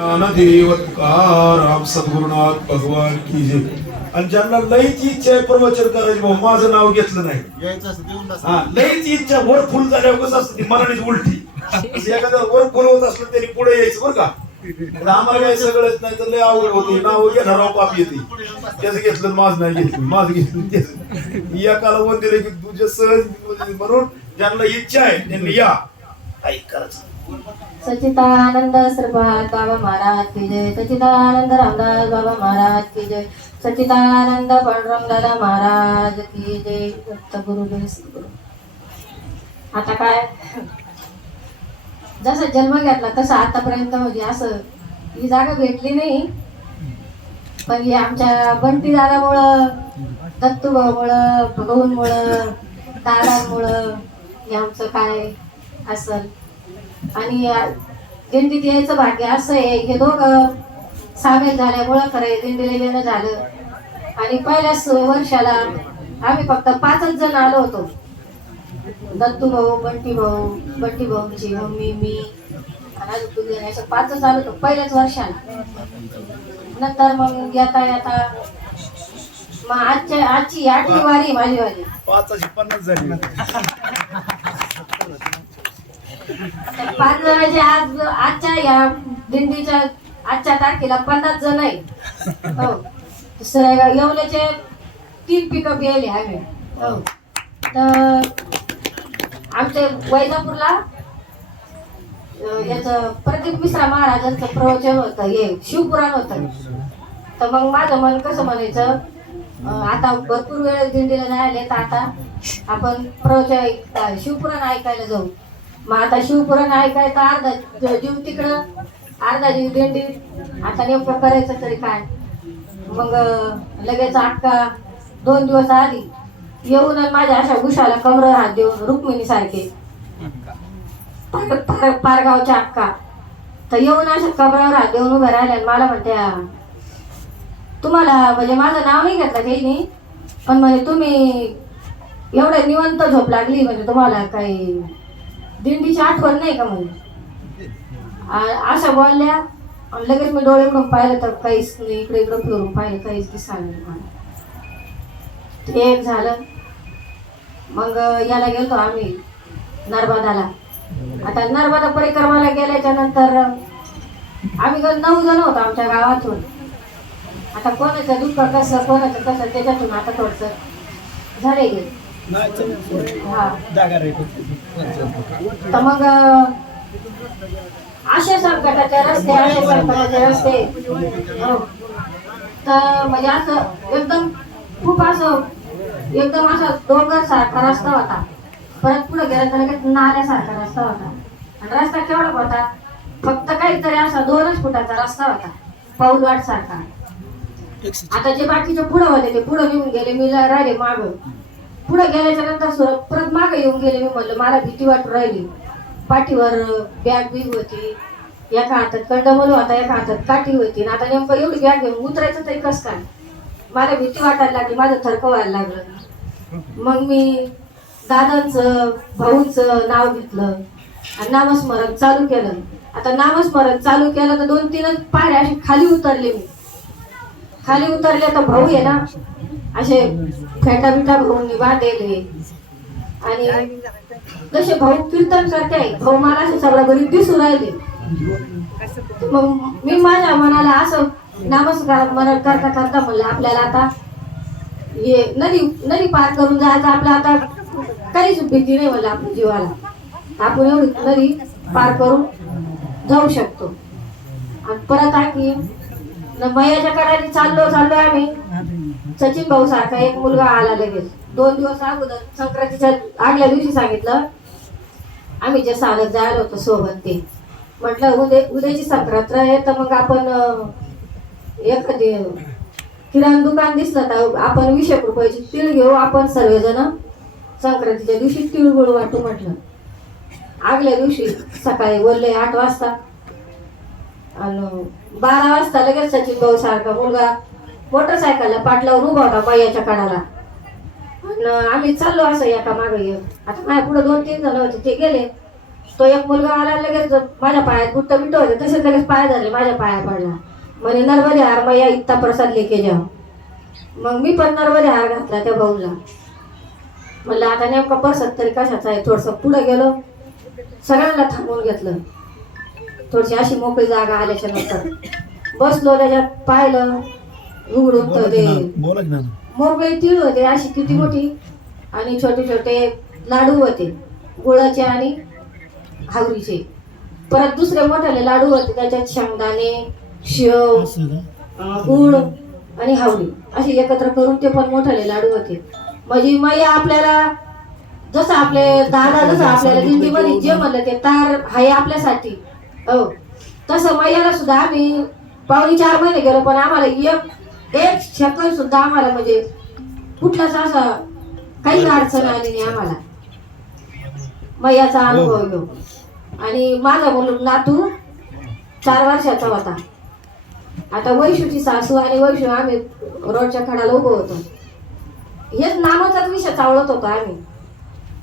ज्ञानदेव तुकाराम सद्गुरुनाथ भगवान की जय. आणि ज्यांना लईची इच्छा आहे प्रवचन करायची भाऊ माझं नाव घेतलं नाही. हा लईची इच्छा वर फुल झाल्यावर कसं असतं ती उलटी. असं एखादं वर फुल होत असलं तरी पुढे यायचं बरं का. आम्हाला काही सगळंच नाही तर लय अवघड होते. नाव घेणार राव पाप येते. त्याचं घेतलं माझं नाही घेतलं माझं घेतलं त्याचं. एकाला वन दिलं की तुझे सहज म्हणून ज्यांना इच्छा आहे त्यांनी या. काही करायचं सचितानंद श्रीपाद बाबा महाराज की जय। सचितानंद रामदास बाबा महाराज की जय। सचितानंद पांडुरंग दादा महाराज की जय। दत्त गुरु आता काय? जसा जन्म घेतला तसा आतापर्यंत म्हणजे असं ही जागा भेटली नाही. पण ही आमच्या बंटी दादामुळं दत्तू भाऊमुळं भाऊंमुळं दादांमुळं हे आमचं काय असं आणि दिंडीत यायचं भाग्य असं आहे. हे दोघं सामील झाल्यामुळं खरं दिंडीला येणं झालं. आणि पहिल्याच वर्षाला आम्ही फक्त पाचच जण आलो होतो. दत्तू भाऊ बंटी भाऊ बंटी भाऊची मम्मी मी. आणि अजून पाचच आलो होतो पहिल्याच वर्षाला. नंतर मग येता येता मग आजच्या आजची आठवी वारी माझी वाली पाच पन्नास झाली. पाच जणांचे म्हणजे आज आजच्या या दिंडीच्या आजच्या तारखेला पन्नास जण आहे हो. येवल्याचे तीन पिकअप गेले आम्ही. हो. तर आमच्या वैजापूरला याचं प्रदीप मिश्रा महाराजांचं प्रवचन होतं हे शिवपुराण होतं. तर मग माझं मन कसं म्हणायचं आता भरपूर वेळ दिंडीला जायला तर आता. आपण प्रवचन शिवपुराण ऐकायला जाऊ. मग आता शिवपुराण ऐकायचं अर्धा जीव तिकडं अर्धा जीव दिंडीत. आता नेमकं करायचं तरी काय? मग लगेच अक्का दोन दिवस आधी येऊन माझ्या अशा गुशाला कमर हात देऊन रुक्मिणी सारखे पार- पार- पारगावच्या अक्का. तर येऊन अशा कमरावर हात देऊन उभ्या राहिल्या मला म्हणत्या तुम्हाला म्हणजे माझं नाव नाही घेतलं त्यांनी पण म्हणजे तुम्ही एवढं निवंत झोप लागली म्हणजे तुम्हाला काही दिंडीची आठवण नाही का मला अशा बोलल्या आणि लगेच मी डोळे उघडून पाहिलं तर काहीच नाही इकडे इकडे फिरून पाहिलं काहीच दिसणार नाही मला. ते एक झालं. मग याला गेलो आम्ही नर्मदाला. आता नर्मदा परिक्रमाला गेल्याच्यानंतर आम्ही नऊ जण होतो आमच्या गावातून. आता कोणाचं दुःख कसं कोणाचं कसं त्याच्यातून आता थोडंसं झाले गे तर मग अशा संकटाचे रस्ते अशा संकटाचे रस्ते. हो. तर म्हणजे असं एकदम खूप असं एकदम असा डोंगर सारखा रस्ता होता. परत पुढे गेला तर लगेच नाल्यासारखा रस्ता होता. आणि रस्ता केवढा होता फक्त काहीतरी असा दोनच फुटाचा रस्ता होता. पाऊलवाट सारखा. आता जे बाकीचे पुढे होते ते पुढे निघून गेले मी राहिले माग पुढे गेल्याच्यानंतर सुर- परत मागे येऊन गेले. मी म्हणलं मला भीती वाटू राहिली. पाठीवर बॅग बीग होती. एका हातात कडमल होता एका हातात काठी होती. आणि आता नेमकं एवढी बॅग घेऊन उतरायचं तरी कसं काय? मला भीती वाटायला लागली माझं थरकं व्हायला लागलं. मग मी दादांचं भाऊंचं नाव घेतलं आणि नामस्मरण चालू केलं. आता नामस्मरण चालू केलं तर दोन तीनच पायऱ्या अशी खाली उतरले मी. खाली उतरले तर भाऊ आहे ना असे फेटा बिटा भाऊंनी बांधलेले आणि जसे भाऊ कीर्तन करते भाऊ मला असे सगळ्या घरी दिसू राहिले. मग मी माझ्या मनाला असं नमस्कार मरण करता करता म्हणलं आपल्याला आता हे नदी नदी पार करून जायचं आपलं आता काहीच भीती नाही म्हणलं आपल्या जीवाला. आपण एवढी नदी पार करून जाऊ शकतो. आणि परत आणखी न मयाच्या करायला चाललो चाललो आम्ही. सचिन भाऊ सारखा एक मुलगा आला लगेच. दोन दिवस अगोदर संक्रांतीच्या आदल्या दिवशी सांगितलं आम्ही जे साधत जायला होतो सोबत ते. म्हटलं उद्या उद्याची संक्रांत आहे तर मग आपण एखादी किराणा दुकान दिसलं तर आपण वीस एक रुपयाची तीळ घेऊ आपण सर्वजण संक्रांतीच्या दिवशी तिळगुळ वाटू म्हटलं. आगल्या दिवशी सकाळी बोलले आठ वाजता आणि बारा वाजता लगेच सचिन भाऊ सारखा मुलगा मोटरसायकलला पाटलावर उभा होता बायाच्या कानाला. आणि आम्ही चाललो असं एका मागे. आता माझ्या पुढे दोन तीन जण होते ते गेले. तो एक मुलगा आला लगेच माझ्या पायात गुट्ट बिट्ट होते तसेच लगेच पाय झाले माझ्या पाया पडला. म्हणे नर्मदे हार मैया इत्ता प्रसाद लेके जाऊ मग मी पण नर्मदे हार घातला त्या भाऊला. म्हणलं आता नेमका बसत तरी कशाचा आहे? थोडंसं पुढं गेलो. सगळ्यांना थांबवून घेतलं. थोडीशी अशी मोकळी जागा आल्याच्यानंतर. बसलो त्याच्यात पाहिलं. उघडून तर ते. बोला की ना मोकळे तीळ होते अशी किती मोठी? आणि छोटे छोटे लाडू होते गुळाचे आणि हावरीचे. परत दुसरे मोठे लाडू होते त्याच्यात शेंगदाणे शेव अं, गुळ आणि हावरी. असे एकत्र करून ते पण मोठाले लाडू होते. म्हणजे मैया आपल्याला जसं आपले दादा जसं आपल्याला दिंडीमध्ये जे म्हणलं ते तार आहे आपल्यासाठी. हो. तसं मैयाला सुद्धा आम्ही पावणे चार महिने गेलो पण आम्हाला एक एक सेकंद सुद्धा आम्हाला म्हणजे कुठलाच असा काहीच अडचण आली नाही आम्हाला. मैयाचा अनुभव घेऊ. आणि माझा मुलगा नातू चार वर्षाचा होता. आता वैशूची सासू आणि वैशू आम्ही रोडच्या कडाला उभं होतो. हेच नामाचाच विषय चावळत होतो आम्ही.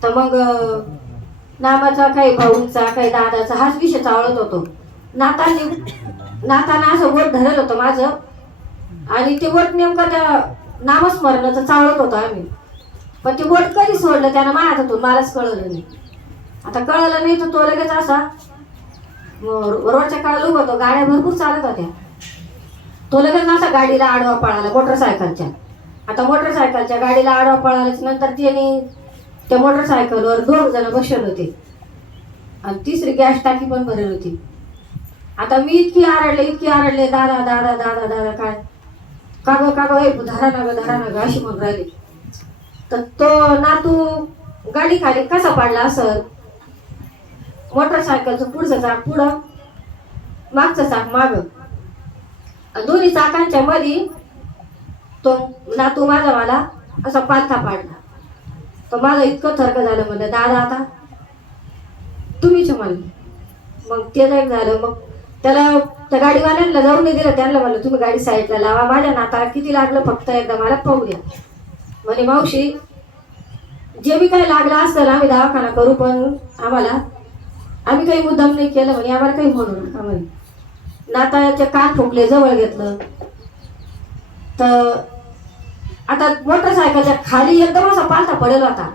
तर मग नामाचा काही भाऊंचा काही दादाचा हाच विषय चावळत होतो. नाताने नाताना असं बोट धरत होतं माझं. आणि ते बोट नेमकं त्या नामस्मरणाचं चावळत होतो आम्ही. पण ते बोट कधी सोडलं त्यानं माझ्या हातातून मलाच कळलं नाही. आता कळलं नाही तर तो लगेच असा रोडच्या काळाला उभं होतो गाड्या भरपूर चालत होत्या. तो लगेच असा गाडीला आडवा पळाला मोटरसायकलच्या. आता मोटरसायकलच्या गाडीला आडवा पळाल्याच नंतर त्याने त्या मोटरसायकलवर दोन जण बसले होते. आणि तिसरी गॅस टाकी पण भरेल होती. आता मी इतकी आरडले इतकी आरडले दादा दादा दादा दादा काय? काग काग ए धारा ना ग धरा ना अशी म्हणून राहिली. तर तो नातू गाडी खाली कसा पाडला असं? मोटरसायकलचं पुढचं चाक पुढं मागचं चाक माग. दोन्ही चाकांच्या मध्ये तो नातू माझा मला असा पालथा पाडला. तर माझं इतकं थरक झालं म्हणलं दादा आता तुम्हीच म्हणलं. मग ते झालं मग त्याला त्या गाडीवाल्यांना जाऊन नाही दिलं. त्यांना म्हणलं तुम्ही गाडी साईडला लावा. माझ्या नाताळा किती लागलं फक्त एकदा मला पाहू द्या. म्हणे मावशी जे बी काही लागलं असतं आम्ही दवाखाना करू पण आम्हाला आम्ही काही मुद्दाम नाही केलं म्हणे. आम्हाला काही म्हणू नका म्हणे. नाताळाचे कान ठोकले जवळ घेतलं. तर आता मोटरसायकलच्या खाली एकदम असा पालथा पडेल होता.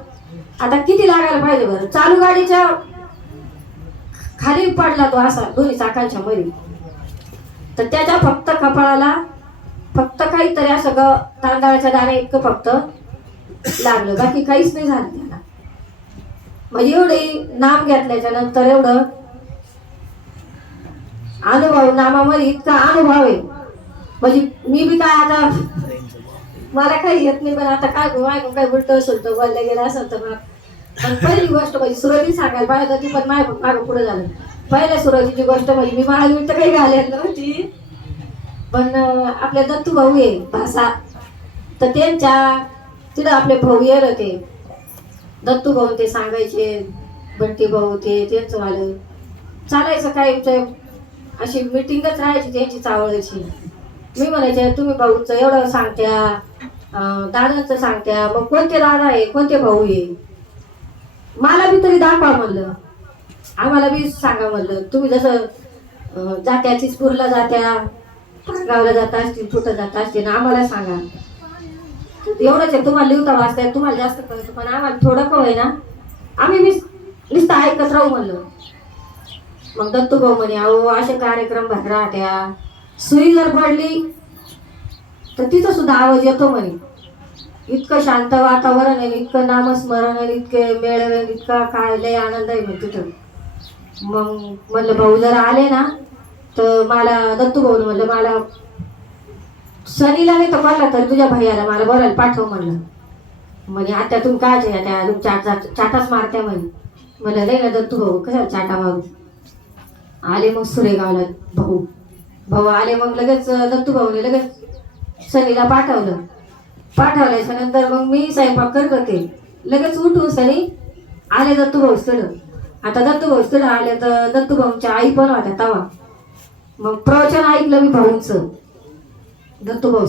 आता किती लागायला पाहिजे बरं? चालू गाडीच्या खाली पडला तो असा दोन्ही चाकांच्या मध्ये तर त्याच्या फक्त कपाळाला फक्त काहीतरी असं ग तांदळाच्या दाणे इतकं फक्त लागलं. बाकी काहीच नाही झालं त्याला. म्हणजे एवढे नाम घेतल्याच्या नंतर एवढं अनुभव नामामध्ये इतका अनुभव आहे. म्हणजे मी बी काय आता मला काही येत नाही पण आता काय माय काय उलट असेल तर बोललं गेलं असेल तर मग पण पहिली गोष्ट म्हणजे सुरजी सांगायला पाहिजे होती पण माझ्या मागं पुढे झालं. पहिल्या सुरजीची गोष्ट म्हणजे मी मला तर काही घालेल नव्हती. पण आपल्या आपले दत्तू भाऊ आहे भाषा तर त्यांच्या तिथं आपले भाऊ येत होते. दत्तू भाऊ ते सांगायचे बंटी भाऊ ते त्यांचं वालं. चालायचं काय अशी मिटिंगच राहायची त्यांची चावळची. मी म्हणायचे तुम्ही भाऊचं एवढं सांगत्या अं, दादांचं सांगत्या मग कोणते दादा आहे? कोणते भाऊ आहे? मला बी तरी दाखवा म्हणलं. आम्हाला बी सांगा म्हणलं. तुम्ही जसं अं, जात्या जात्या गावला जात असतील कुठं जात असतील आम्हाला सांगा. एवढंच आहे. तुम्हाला लिहिता वाचता तुम्हाला जास्त कळतं. पण आम्हाला थोडं कळ ना. आम्ही मी नुसतं ऐकत राहू म्हणलं. मग दत्तू भाऊ म्हणे अहो असे कार्यक्रम भर राहत्या. सुई जर पडली तर तिथं सुद्धा आवाज येतो म्हणे. इतकं शांत वातावरण आहे इतकं नामस्मरण आहे इतके मेळवे इतका काय लय आनंद आहे म्हणजे तिथं मग म्हणलं भाऊ जर आले ना तर मला दत्तू भाऊ म्हणलं मला सनीला नाही तर म्हणलं तर तुझ्या भैयाला मला बरं पाठव म्हणलं. म्हणे आता तुम्ही काय त्या त्या चाट चाट- चाटाच मारत्या म्हणे. म्हणलं नाही ना दत्तू भाऊ कशाला चाटा मारू? आले मग सुरेगावला भाऊ. भाऊ आले मग लगेच दत्तू भाऊने लगेच सनीला पाठवलं. पाठवल्याच्या नंतर मग मी स्वयंपाक करत. होते लगेच उठून सनी आले दत्तू भाऊ आता दत्तू भाऊ आले तर दत्तू भाऊंच्या आई पण होत्या तवा. मग प्रवचन ऐकलं मी भाऊंचं. दत्तू भाऊ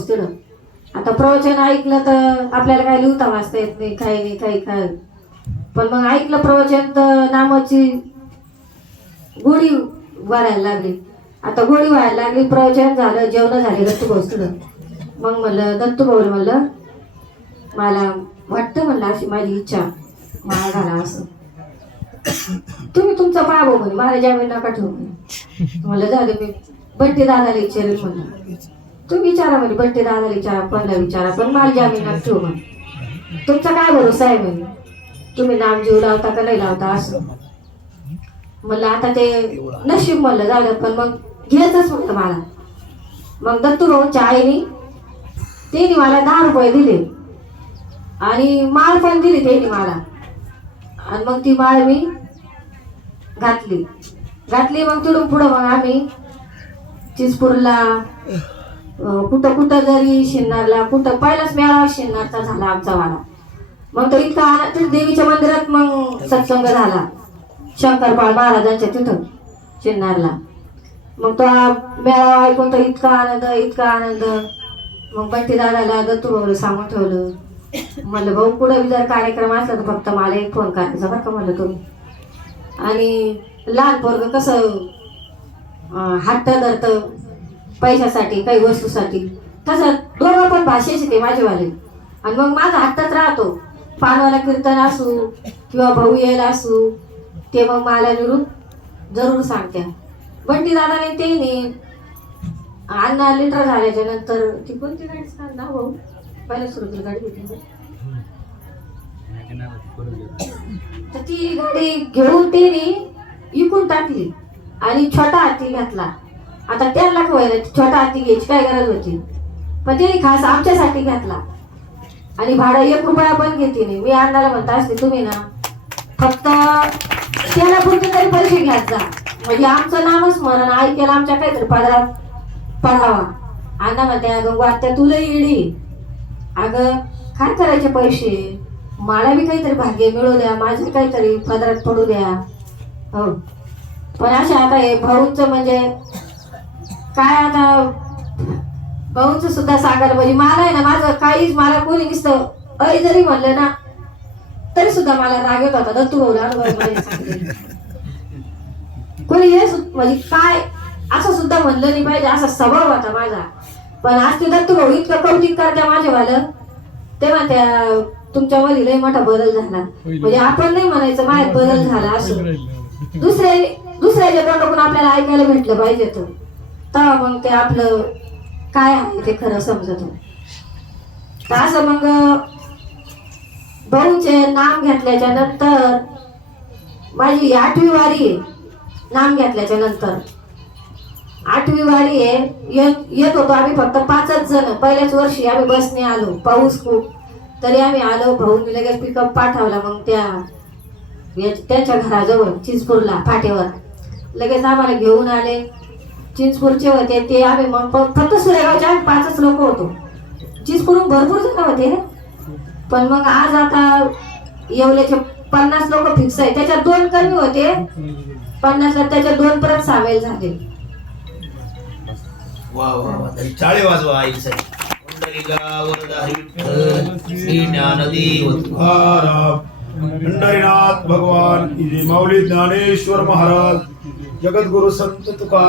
आता प्रवचन ऐकलं तर आपल्याला काय लिहिता वाचता येत नाही काही नाही काही काय. पण मग ऐकलं प्रवचन तर नामाची गोळी वाढायला लागली. आता गोळी व्हायला लागली प्रवचन झालं जेवण झाले दत्तू भाऊ मग म्हणलं दत्तू भाऊ म्हणलं मला वाटतं म्हणलं अशी माझी इच्छा मला झाला असं. तुम्ही तुमचा बाबा म्हणे मला जामीन नका ठेवू म्हणे म्हणलं झालं मी बड्डे दादाला विचारेल म्हणलं. तुम्ही विचारा म्हणे बड्डे दादाला विचारा कोणाला विचारा पण मला जामीन नका ठेवू म्हणे तुमचा काय भरोसा आहे म्हणे? तुम्ही नाम जीव लावता का नाही लावता असं. म्हणलं आता ते नशीब म्हणलं झालं पण मग घ्यायचंच म्हणलं मला. मग दत्तू रोजच्या आईने त्यांनी मला दहा रुपये दिले. आणि माळ पण दिली त्यांनी मला. आणि मग ती माळ मी घातली. घातली मग तिथून पुढं मग आम्ही चिसपूरला कुठं कुठं जरी शिन्नरला कुठं पहिलाच मेळावा शिन्नरचा झाला आमचा वाला मग तो इतका आनंद देवीच्या मंदिरात मग सत्संग झाला. शंकरपाळ महाराजांच्या तिथं शिन्नरला. मग तो मेळावा ऐकून तर इतका आनंद इतका आनंद. मग बंटी दादाला दत्तू सांगून ठेवलं. म्हणलं भाऊ पुढं जर कार्यक्रम असला तर फक्त मला एक फोन करायचा बरं का म्हणलं तुम्ही. आणि लहान पोरग कसं हट्ट धरतं पैशासाठी काही वस्तूसाठी. तसं दोघं पण भाषेचे ते माझेवाले. आणि मग माझा हट्टच राहतो. पानवाला कीर्तन असू किंवा भाऊ यायला असू ते मग मला निरून जरूर सांगत्या. बंटी दादाने ते नाही अण्णा लिटर झाल्याच्यानंतर ती कोणती गाडी सांग ना भाऊ? गाडी. तर. ती गाडी घेऊन त्याने इकून टाकली आणि छोटा हाती घातला. आता त्यांना खवायला छोटा हाती घ्यायची काय गरज होती? पण त्याने खास आमच्यासाठी घातला. आणि भाडं एक रुपया पण घेते नाही. मी अण्णाला म्हणता असते तुम्ही ना फक्त त्याला पुरते तरी पैसे घ्यात जा. म्हणजे आमचं नामस्मरण ऐकायला आमच्या काहीतरी पदरात पडावा. अण्णा म्हणते अगं वाटत्या तुला येडी. अगं काय करायचे पैसे? मला बी काहीतरी भाग्य मिळू द्या माझे काहीतरी पदरात पडू द्या. हो. पण असे आता हे भाऊंचं म्हणजे काय आता? भाऊंचं सुद्धा सागर म्हणजे मला आहे ना माझं काहीच मला कोणी दिसतं अय जरी म्हणलं ना तरी सुद्धा मला राग येत होता. दत्तू भाऊ अनुभव कोणी हे म्हणजे काय? असं सुद्धा म्हणलं नाही पाहिजे. असा स्वभाव होता माझा. पण आज ते दत्तू भाऊ इतकं कौतिक करत्या माझ्यावालं तेव्हा त्या तुमच्यामध्ये लय मोठा बदल झाला. म्हणजे आपण नाही म्हणायचं माझ्यात बदल झाला असं. दुसऱ्या दुसऱ्याच्या तोंडातून आपल्याला ऐकायला भेटलं पाहिजे तर तेव्हा मग ते आपलं काय आहे ते खरं समजत तर असं मग भाऊचे नाम घेतल्याच्या नंतर माझी आठवी वारी नाम घेतल्याच्या नंतर. आठवी वारी आहे. येत येत होतो आम्ही फक्त पाचच जण. पहिल्याच वर्षी आम्ही बसने आलो. पाऊस खूप. तरी आम्ही आलो भाऊनी. लगेच पिकअप पाठवला मग त्या त्याच्या घराजवळ चिंचपूरला फाटेवर. लगेच आम्हाला घेऊन आले. चिंचपूरचे होते ते आम्ही मग फक्त सुरेगावचे आम्ही पाचच लोक होतो. चिंचपूरून भरपूर जण होते. पण मग आज आता येवल्याचे पन्नास लोक फिक्स आहे त्याच्यात दोन कमी होते. पन्नासला त्याच्यात दोन परत सामील झाले. वा वा टाळे वाजवा आईचं. पुंडलिका वरदा विठ्ठल श्री ज्ञानदेव तुकाराम पंढरीनाथ भगवान. माऊली ज्ञानेश्वर महाराज. जगद्गुरु संत तुकाराम.